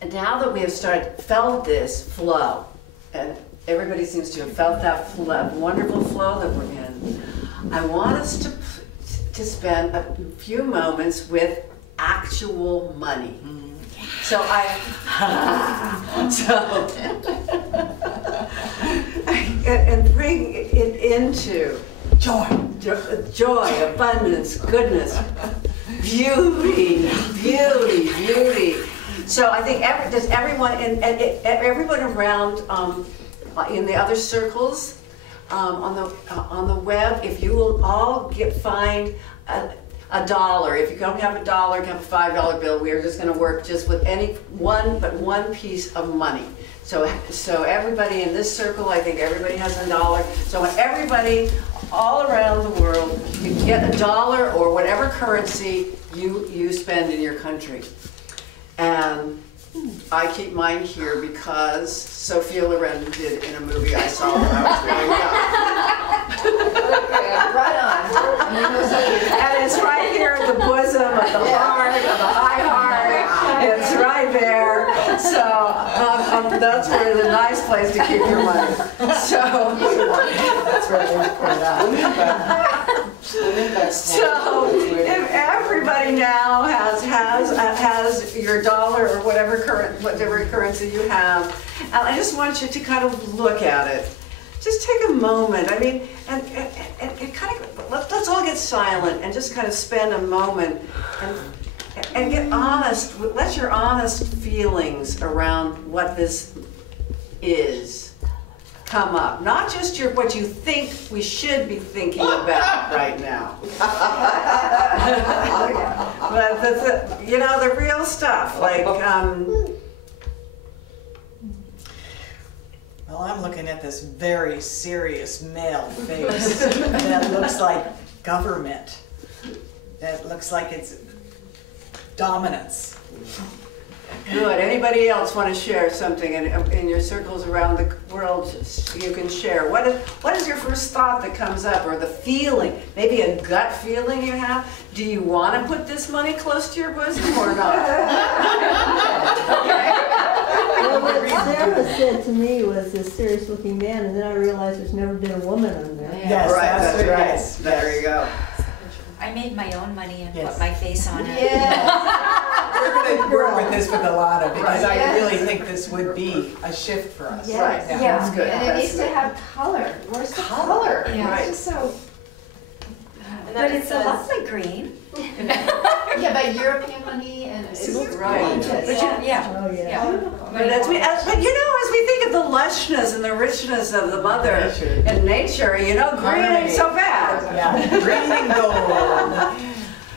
And now that we have felt this flow, and everybody seems to have felt that flow, wonderful flow that we're in, I want us to spend a few moments with actual money. So and bring it into joy, abundance, goodness, beauty. So I think everyone around in the other circles on the web, if you will all find a dollar. If you don't have a dollar, you have a $5 bill. We are just going to work just with one piece of money. So everybody in this circle, I think everybody has a dollar. So when everybody all around the world, you get a dollar or whatever currency you spend in your country. And I keep mine here because Sophia Loren did in a movie I saw when I was growing up. Right on. And it's right here at the bosom of the heart, of the high heart. It's right there. So that's where the nice place to keep your money. So That's right. They put it out. So if everybody now has your dollar or whatever currency you have, and I just want you to kind of look at it. Just take a moment. I mean, and kind of let's all get silent and just kind of spend a moment and get honest. Let your honest feelings around what this is come up, not just what you think we should be thinking about right now, but the real stuff, like. Well, I'm looking at this very serious male face that looks like government. That looks like it's dominance. Good. Anybody else want to share something in your circles around the world? You can share. What is your first thought that comes up, or the feeling? Maybe a gut feeling you have. Do you want to put this money close to your bosom or not? Okay. Well, what Sarah said to me was a serious-looking man, and then I realized there's never been a woman on there. Yes, Right. That's right. Yes. There you go. I made my own money and Yes. put my face on it. We're going to work with this with Alana because Right. I really think this would be a shift for us. Yes. Right. Yeah. That's good. And it needs to have color. Where's the color? Yeah. Right. It's just so. But it's a lovely green. Yeah, but European money and it's Right. gorgeous. But Yeah. Oh, yeah. Yeah. But as we think of the lushness and the richness of the mother Nature. and nature, green ain't so bad. Yeah, green and gold.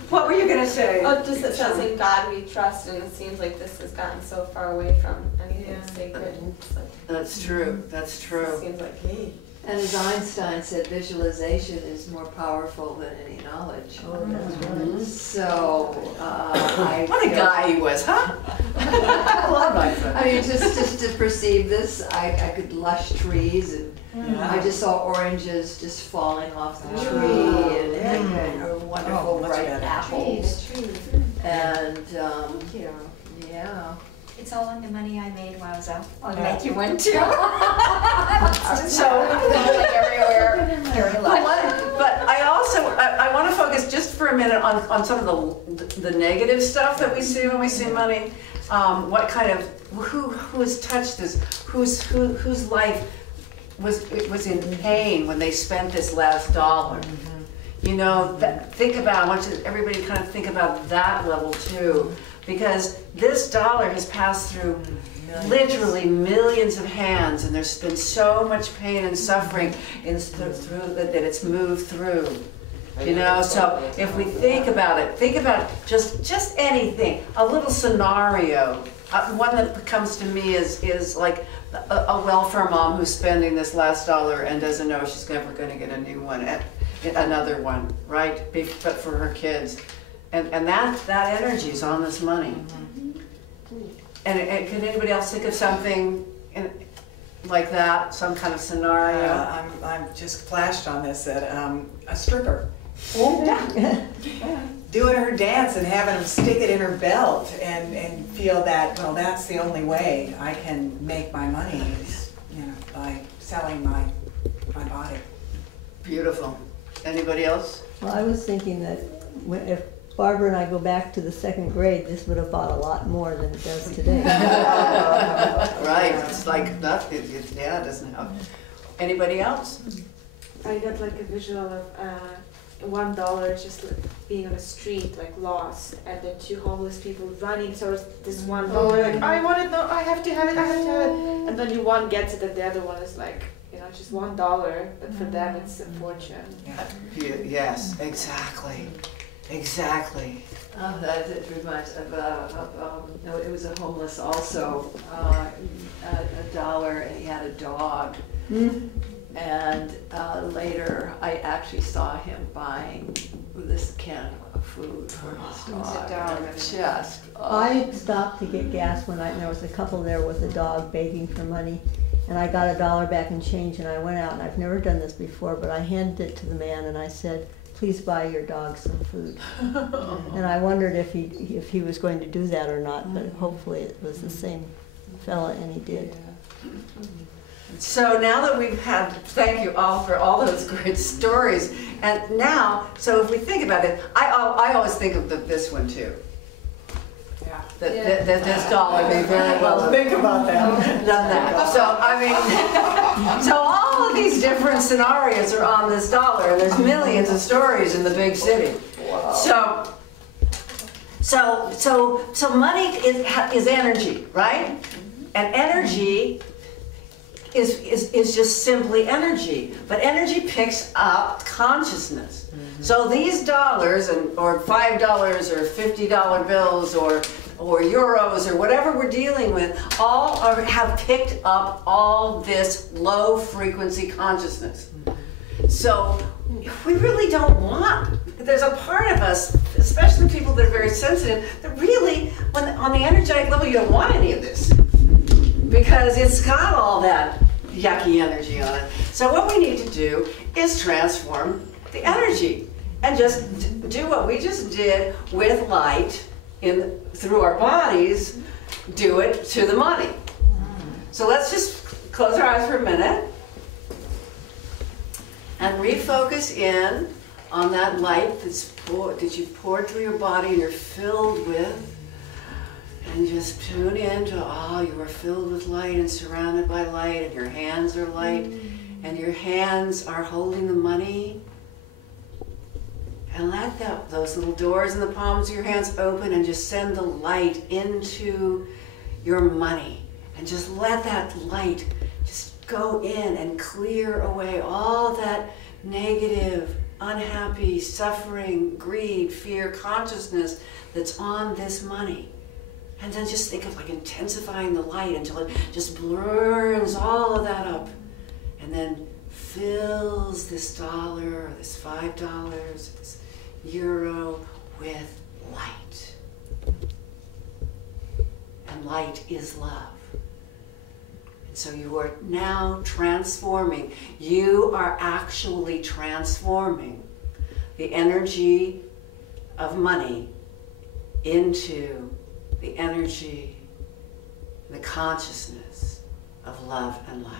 What were you going to say? Oh, just that says in God we trust, and it seems like this has gotten so far away from anything sacred. It's like, That's true. That's it true. seems like, hey. And as Einstein said, visualization is more powerful than any knowledge. Oh, that's right. So What a guy he was, huh? I love Einstein. I mean, just to perceive this, I could lush trees, and Yeah. I just saw oranges just falling off the tree, and wonderful Oh, much bright better. apples, and Yeah. yeah. It's all in the money I made while I was out. I'll make you one too. So, Like everywhere. but I want to focus just for a minute on some of the negative stuff that we see when we see money. What kind of who has touched this? Whose life was in pain when they spent this last dollar? Think about. I want everybody to kind of think about that level too, because this dollar has passed through literally millions of hands, and there's been so much pain and suffering that it's moved through. So if we think about just anything, a little scenario. One that comes to me is like a welfare mom who's spending this last dollar and doesn't know she's never going to get a new one, another one, right? But for her kids, and that energy is on this money. And can anybody else think of something like that, some kind of scenario? I'm just flashed on this that a stripper Doing her dance and having them stick it in her belt and feel that, well, that's the only way I can make my money is, you know, by selling my body. Beautiful. Anybody else? Well, I was thinking that if Barbara and I go back to the 2nd grade, this would have bought a lot more than it does today. Right, it's like nothing, yeah, it doesn't have. Anybody else? I got like a visual of $1 just like being on the street, like lost, and then 2 homeless people running towards this $1, like I want it, no, I have to have it, I have to have it, and then one gets it, and the other one is like, you know, just $1, but for them it's a fortune. Yes, exactly, exactly. That it reminds of, no, it was a homeless also, a $1, and he had a dog. And later, I actually saw him buying this can of food for his dog. Just, I stopped to get gas one night and there was a couple there with a dog begging for money. And I got $1 back in change and I went out, and I've never done this before, but I handed it to the man and I said, please buy your dog some food. And I wondered if he was going to do that or not, but hopefully it was the same fella and he did. So now that we've had, thank you all for all those great stories. And now, so if we think about it, I always think of this one too. Yeah. That this dollar may very well have Think about that. done that. So, I mean, so all of these different scenarios are on this dollar, and there's millions of stories in the big city. Wow. So money is energy, right? And energy is just simply energy, but energy picks up consciousness. So these dollars or $5 or $50 bills or euros or whatever we're dealing with have picked up all this low frequency consciousness. So we really don't want, there's a part of us, especially people that are very sensitive, that really, on the energetic level, you don't want any of this. Because it's got all that yucky energy on it. So what we need to do is transform the energy and just do what we just did with light through our bodies, do it to the money. So let's just close our eyes for a minute and refocus in on that light that you've poured through your body and you're filled with. And just tune into, you are filled with light and surrounded by light, and your hands are light, and your hands are holding the money. And let those little doors in the palms of your hands open and just send the light into your money. And just let that light just go in and clear away all that negative, unhappy, suffering, greed, fear, consciousness that's on this money. And then just think of like intensifying the light until it just burns all of that up. And then fills this dollar, or this $5, this euro with light. And light is love. And so you are now transforming. You are actually transforming the energy of money into the energy, the consciousness of love and light.